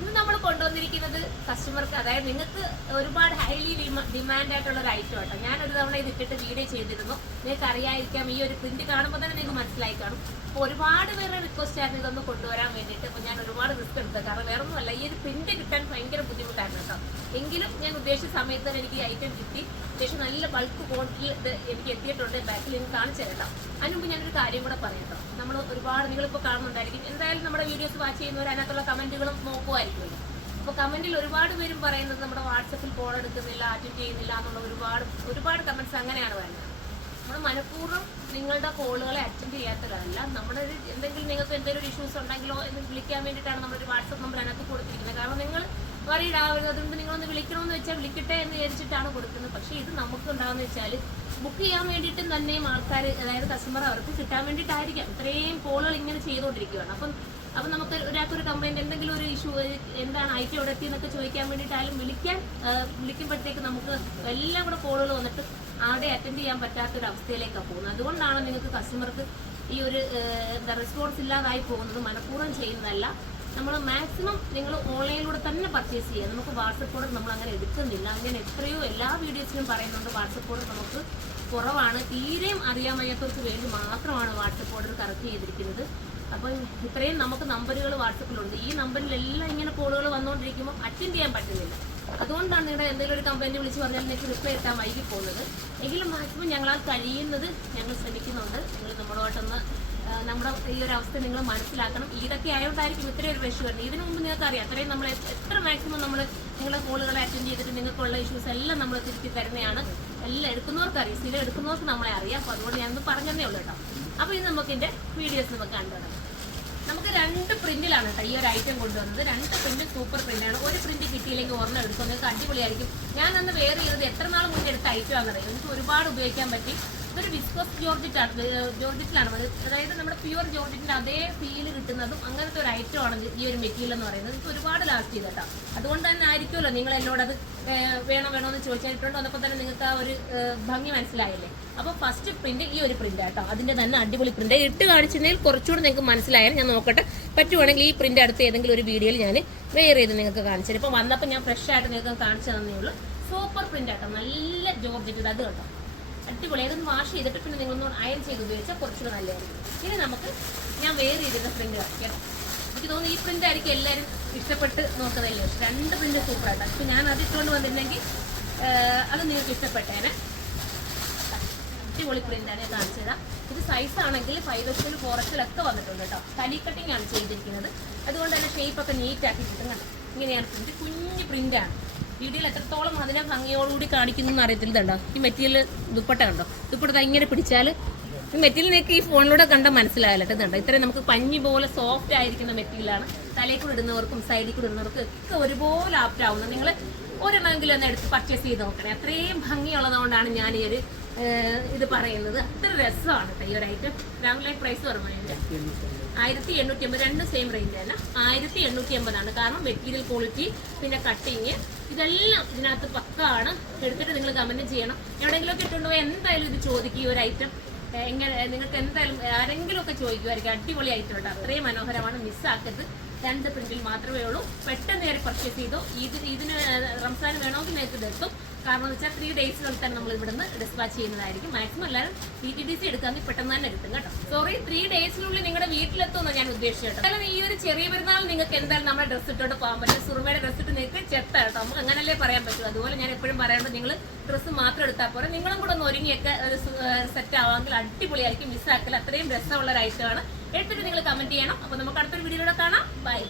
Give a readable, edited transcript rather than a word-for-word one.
ഇന്ന് നമ്മൾ കൊണ്ടുവന്നിരിക്കുന്നത് കസ്റ്റമർക്ക്, അതായത് നിങ്ങൾക്ക് ഒരുപാട് ഹൈലി ഡിമാൻഡ് ആയിട്ടുള്ള ഒരു ഐറ്റം ആട്ടോ. ഞാനൊരു തവണ ഇത് ഇട്ടിട്ട് വീഡിയോ ചെയ്തിരുന്നു. നിങ്ങൾക്ക് അറിയാതിരിക്കാം, ഈ ഒരു പ്രിന്റ് കാണുമ്പോൾ തന്നെ നിങ്ങൾക്ക് മനസ്സിലായി കാണും. അപ്പോൾ ഒരുപാട് പേരുടെ റിക്വസ്റ്റ് ആയിരുന്നു ഇതൊന്ന് കൊണ്ടുവരാൻ വേണ്ടിയിട്ട്. അപ്പോൾ ഞാൻ ഒരുപാട് റിസ്ക് എടുത്തത്, കാരണം വേറെ ഒന്നുമല്ല, ഈ ഒരു പ്രിന്റ് കിട്ടാൻ ഭയങ്കര ബുദ്ധിമുട്ടായിരുന്നു കേട്ടോ. എങ്കിലും ഞാൻ ഉദ്ദേശിച്ച സമയത്ത് തന്നെ എനിക്ക് ഈ ഐറ്റം കിട്ടി. അത്യാവശ്യം നല്ല ബൾക്ക് ക്വാണ്ടിറ്റിയിൽ ഇത് എനിക്ക് എത്തിയിട്ടുണ്ട്. ബാക്കിൽ നിങ്ങൾക്ക് കാണിച്ചു തരാം. അതിന് മുമ്പ് ഞാനൊരു കാര്യം കൂടെ പറയാം കേട്ടോ. നമ്മൾ ഒരുപാട് നിങ്ങളിപ്പോൾ കാണുന്നുണ്ടായിരിക്കും, എന്തായാലും നമ്മുടെ വീഡിയോസ് വാച്ച് ചെയ്യുന്നവർ അതിനകത്തുള്ള കമന്റുകളും നോക്കുമായിരിക്കുമല്ലോ. അപ്പോൾ കമന്റിൽ ഒരുപാട് പേരും പറയുന്നത് നമ്മുടെ വാട്സപ്പിൽ കോൾ എടുക്കുന്നില്ല, അറ്റൻഡ് ചെയ്യുന്നില്ല എന്നുള്ള ഒരുപാട് കമന്റ്സ് അങ്ങനെയാണ് വരുന്നത്. നമ്മൾ മനഃപൂർവ്വം നിങ്ങളുടെ കോളുകളെ അറ്റൻഡ് ചെയ്യാത്തവരല്ല. നമ്മുടെ എന്തെങ്കിലും നിങ്ങൾക്ക് എന്തെങ്കിലും ഒരു ഇഷ്യൂസ് ഉണ്ടെങ്കിലോ എന്ന് വിളിക്കാൻ വേണ്ടിയിട്ടാണ് നമ്മളൊരു വാട്സപ്പ് നമ്പർ അതിനകത്ത് കൊടുത്തിരിക്കുന്നത്. കാരണം നിങ്ങൾ വറീഡ് ആവരുത്, അതുകൊണ്ട് നിങ്ങളൊന്ന് വിളിക്കണമെന്ന് വെച്ചാൽ വിളിക്കട്ടെ എന്ന് വിചാരിച്ചിട്ടാണ് കൊടുക്കുന്നത്. പക്ഷേ ഇത് നമുക്ക് ഉണ്ടാകുന്ന വെച്ചാൽ ബുക്ക് ചെയ്യാൻ വേണ്ടിയിട്ടും തന്നെയും ആൾക്കാർ, അതായത് കസ്റ്റമർ അവർക്ക് കിട്ടാൻ വേണ്ടിയിട്ടായിരിക്കാം ഇത്രയും കോളുകൾ ഇങ്ങനെ ചെയ്തുകൊണ്ടിരിക്കുകയാണ്. അപ്പം നമുക്ക് ഒരാൾക്കൊരു കംപ്ലൈൻറ്റ്, എന്തെങ്കിലും ഒരു ഇഷ്യൂ, എന്താണ് ഐറ്റം ഇവിടെ എത്തി എന്നൊക്കെ ചോദിക്കാൻ വേണ്ടിയിട്ടായാലും വിളിക്കുമ്പോഴത്തേക്ക് നമുക്ക് എല്ലാം കൂടെ കോളുകൾ വന്നിട്ട് അവിടെ അറ്റൻഡ് ചെയ്യാൻ പറ്റാത്തൊരു അവസ്ഥയിലേക്കാണ് പോകുന്നത്. അതുകൊണ്ടാണ് നിങ്ങൾക്ക് കസ്റ്റമർക്ക് ഈ ഒരു റെസ്പോൺസ് ഇല്ലാതായി പോകുന്നത്. മനഃപൂർവ്വം ചെയ്യുന്നതല്ല. നമ്മൾ മാക്സിമം നിങ്ങൾ ഓൺലൈനിലൂടെ തന്നെ പർച്ചേസ് ചെയ്യുക. നമുക്ക് വാട്സപ്പ് ഓർഡർ നമ്മൾ അങ്ങനെ എടുക്കുന്നില്ല. അങ്ങനെ എത്രയോ എല്ലാ വീഡിയോസിലും പറയുന്നുണ്ട് വാട്സപ്പ് ഓർഡർ നമുക്ക് കുറവാണ്. തീരെയും അറിയാൻ വയ്യാത്തവർക്ക് വേണ്ടി മാത്രമാണ് വാട്സപ്പ് ഓർഡർ കറക്റ്റ് ചെയ്തിരിക്കുന്നത്. അപ്പം ഇത്രയും നമുക്ക് നമ്പറുകൾ വാട്സപ്പിലുണ്ട്. ഈ നമ്പറിലെല്ലാം ഇങ്ങനെ കോളുകൾ വന്നുകൊണ്ടിരിക്കുമ്പോൾ അറ്റൻഡ് ചെയ്യാൻ പറ്റുന്നില്ല. അതുകൊണ്ടാണ് നിങ്ങളുടെ എന്തെങ്കിലും ഒരു കംപ്ലൈൻറ്റ് വിളിച്ച് പറഞ്ഞാൽ നിങ്ങൾക്ക് റിപ്ലൈ എത്താൻ വൈകി പോകുന്നത്. എങ്കിലും മാക്സിമം ഞങ്ങളാൽ കഴിയുന്നത് ഞങ്ങൾ ശ്രമിക്കുന്നുണ്ട്. നിങ്ങൾ നമ്മളോട്ടൊന്ന് നമ്മുടെ ഈ ഒരു അവസ്ഥ നിങ്ങൾ മനസ്സിലാക്കണം. ഇതൊക്കെ ആയതുകൊണ്ടായിരിക്കും ഇത്രയും ഒരു റഷ് വരുന്നത്. ഇതിനു മുമ്പ് നിങ്ങൾക്ക് അറിയാം, അത്രയും നമ്മൾ എത്ര മാക്സിമം നമ്മൾ നിങ്ങളുടെ കോളുകളെ അറ്റൻഡ് ചെയ്തിട്ട് നിങ്ങൾക്കുള്ള ഇഷ്യൂസ് എല്ലാം നമ്മൾ തിരുത്തി തരുന്നതാണ്. എല്ലാം എടുക്കുന്നവർക്ക് അറിയാം, സ്ഥിരം എടുക്കുന്നവർക്ക് നമ്മളെ അറിയാം. അപ്പോൾ അതുകൊണ്ട് ഞാനൊന്ന് പറഞ്ഞതേ ഉള്ളൂ കേട്ടോ. അപ്പോൾ ഇത് നമുക്ക് ഇതിൻ്റെ വീഡിയോസ് നമുക്ക് കണ്ടുതരാം. നമുക്ക് 2 പ്രിന്റിലാണ് കേട്ടോ ഈ ഒരു ഐറ്റം കൊണ്ടുവന്നത്. 2 പ്രിന്റ് സൂപ്പർ പ്രിന്റാണ്. ഒരു പ്രിന്റ് കിട്ടിയില്ലെങ്കിൽ ഒരെണ്ണം എടുക്കും, നിങ്ങൾക്ക് അടിപൊളിയായിരിക്കും. ഞാനന്ന് വേറെ ചെയ്തത് എത്ര നാൾ മുന്നേ എടുത്ത ഐറ്റം ആണെന്നറിയാം. എനിക്ക് ഒരുപാട് ഉപയോഗിക്കാൻ പറ്റി. ഇതൊരു വിസ്കോസ് ജോർജറ്റിലാണ്, അതായത് നമ്മുടെ പ്യുവർ ജോർജറ്റിന്റെ അതേ ഫീല് കിട്ടുന്നതും അങ്ങനത്തെ ഒരു ഐറ്റമാണ് ഈ ഒരു മെറ്റീരിയൽ എന്ന് പറയുന്നത്. എനിക്ക് ഒരുപാട് ലാസ്റ്റ് ചെയ്ത് കേട്ടോ. അതുകൊണ്ട് തന്നെ ആയിരിക്കുമല്ലോ നിങ്ങൾ എന്നോടത് വേണമെന്ന് ചോദിച്ചിട്ടുണ്ട്. വന്നപ്പോൾ തന്നെ നിങ്ങൾക്ക് ആ ഒരു ഭംഗി മനസ്സിലായില്ലേ. അപ്പോൾ ഫസ്റ്റ് പ്രിന്റ് ഈ ഒരു പ്രിന്റ് ആട്ടോ, അതിന്റെ തന്നെ അടിപൊളി പ്രിന്റ്. ഇട്ട് കാണിച്ചിട്ടുണ്ടെങ്കിൽ കുറച്ചുകൂടെ നിങ്ങൾക്ക് മനസ്സിലായാലും ഞാൻ നോക്കട്ടെ. പറ്റുവാണെങ്കിൽ ഈ പ്രിന്റ് അടുത്ത് ഏതെങ്കിലും ഒരു വീഡിയോയിൽ ഞാൻ വെയർ ചെയ്ത് നിങ്ങൾക്ക് കാണിച്ചു. ഇപ്പം വന്നപ്പോൾ ഞാൻ ഫ്രഷ് ആയിട്ട് നിങ്ങൾക്ക് കാണിച്ചു തന്നേ ഉള്ളൂ. സൂപ്പർ പ്രിന്റ് ആട്ടോ, നല്ല ജോർജറ്റ്. അത് കേട്ടോ അടിപൊളി. അതൊന്ന് വാഷ് ചെയ്തിട്ട് പിന്നെ നിങ്ങളൊന്ന് അയൺ ചെയ്ത് ഉപയോഗിച്ചാൽ കുറച്ചുകൂടെ നല്ലതായിരിക്കും. ഇനി നമുക്ക് ഞാൻ വെയർ ചെയ്തിരുന്ന പ്രിന്റ് കാണിക്കാം. എനിക്ക് തോന്നുന്നു ഈ പ്രിന്റ് ആയിരിക്കും എല്ലാവരും ഇഷ്ടപ്പെട്ട് നോക്കുന്നതല്ലേ. 2 പ്രിന്റ് സൂപ്പർ ആയിട്ടാണ്. ഇപ്പം ഞാൻ അത് ഇട്ടുകൊണ്ട് വന്നിരുന്നെങ്കിൽ അത് നിങ്ങൾക്ക് ഇഷ്ടപ്പെട്ടേനെ. അടിപൊളി പ്രിന്റാണ് ഞാൻ കാണിച്ചു തരാം. ഇത് സൈസ് ആണെങ്കിൽ 5XL 4XL ഒക്കെ വന്നിട്ടുണ്ട് കേട്ടോ. തലി കട്ടിങ് ആണ് ചെയ്തിരിക്കുന്നത്. അതുകൊണ്ട് തന്നെ ഷേപ്പ് ഒക്കെ നീറ്റ് ആക്കി കിട്ടും കേട്ടോ. ഇങ്ങനെയാണ് പ്രിന്റ്, കുഞ്ഞു പ്രിന്റാണ്. വീഡിയോയിൽ എത്രത്തോളം അതിനെ ഭംഗിയോടുകൂടി കാണിക്കുന്നു അറിയത്തില്ല. കണ്ടോ ഈ മെറ്റീരിയൽ ദുപ്പട്ട കണ്ടോ, ദുപ്പട്ട ഇങ്ങനെ പിടിച്ചാൽ ഈ മെറ്റീരിയൽ നിങ്ങൾക്ക് ഈ ഫോണിലൂടെ കണ്ടാൽ മനസ്സിലായല്ലോ. ഇതുണ്ടോ ഇത്രയും നമുക്ക് പഞ്ഞി പോലെ സോഫ്റ്റ് ആയിരിക്കുന്ന മെറ്റീരിയലാണ്. തലയിൽ കൂടെ ഇടുന്നവർക്കും സൈഡിൽ കൂടെ ഇടുന്നവർക്കും ഒക്കെ ഒരുപോലെ ആപ്റ്റ് ആവുന്നത്. നിങ്ങൾ ഒരെണ്ണമെങ്കിലും ഒന്ന് എടുത്ത് പർച്ചേസ് ചെയ്ത് നോക്കണേ. അത്രയും ഭംഗിയുള്ളതുകൊണ്ടാണ് ഞാൻ ഈ ഒരു ഇത് പറയുന്നത്. അത്ര രസമാണ് കേട്ടോ ഈ ഒരു ഐറ്റം. ഗ്രാമിലെ പ്രൈസ് പറയുമ്പോൾ 1850, 2 സെയിം റേഞ്ച് തന്നെ 1880 കാരണം മെറ്റീരിയൽ ക്വാളിറ്റി പിന്നെ കട്ടിങ് ഇതെല്ലാം ഇതിനകത്ത് പക്കാണ്. എടുത്തിട്ട് നിങ്ങൾ കമന്റ് ചെയ്യണം. എവിടെയെങ്കിലുമൊക്കെ ഇട്ടുകൊണ്ടുപോയി എന്തായാലും ഇത് ചോദിക്കും. ഈ ഒരു ഐറ്റം എങ്ങനെ നിങ്ങൾക്ക് എന്തായാലും ആരെങ്കിലും ഒക്കെ ചോദിക്കുമായിരിക്കും. അടിപൊളി ഐറ്റം കേട്ടോ, അത്രയും മനോഹരമാണ്. മിസ്സാക്കരുത്. 2 പ്രിന്റിൽ മാത്രമേ ഉള്ളൂ. പെട്ടെന്ന് കയറി പർച്ചേസ് ചെയ്തോ. ഇതിന് റംസാൻ വേണമെങ്കിൽ നിങ്ങൾക്ക് ഇതെത്തും. കാരണം എന്ന് വെച്ചാൽ 3 ഡേയ്സിനുള്ളിൽ തന്നെ നമ്മൾ ഇവിടുന്ന് ഡിസ്പാച്ച് ചെയ്യുന്നതായിരിക്കും. മാക്സിമം എല്ലാവരും DTDC എടുക്കാമെങ്കിൽ പെട്ടെന്ന് തന്നെ എടുക്കും കേട്ടോ. സോറി, 3 ഡേയ്സിനുള്ളിൽ നിങ്ങളുടെ വീട്ടിലെത്തുമെന്ന് ഞാൻ ഉദ്ദേശിച്ചു കേട്ടോ. കാരണം ഈ ഒരു ചെറിയ പെരുന്നാൾ നിങ്ങൾക്ക് എന്തായാലും നമ്മുടെ ഡ്രസ്സ് ഇട്ടോട്ട് പോകാൻ പറ്റും. സുറുമയുടെ ഡ്രസ്സ് ഇട്ട് നിങ്ങൾക്ക് ചെത്ത കേട്ടോ. നമുക്ക് അങ്ങനല്ലേ പറയാൻ പറ്റും. അതുപോലെ ഞാൻ എപ്പോഴും പറയാറുണ്ട്, നിങ്ങൾ ഡ്രസ്സ് മാത്രം എടുത്താൽ പോരാ, നിങ്ങളും കൂടെ ഒന്ന് ഒരുങ്ങിയൊക്കെ ഒരു സെറ്റ് ആവാമെങ്കിൽ അടിപൊളിയായിരിക്കും. മിസ്സാക്കൽ അത്രയും രസമുള്ള ഒരു ഐറ്റമാണ്. എടുത്തിട്ട് നിങ്ങൾ കമന്റ് ചെയ്യണം. അപ്പോൾ നമുക്ക് അടുത്തൊരു വീഡിയോയിലൂടെ കാണാം. ബൈ.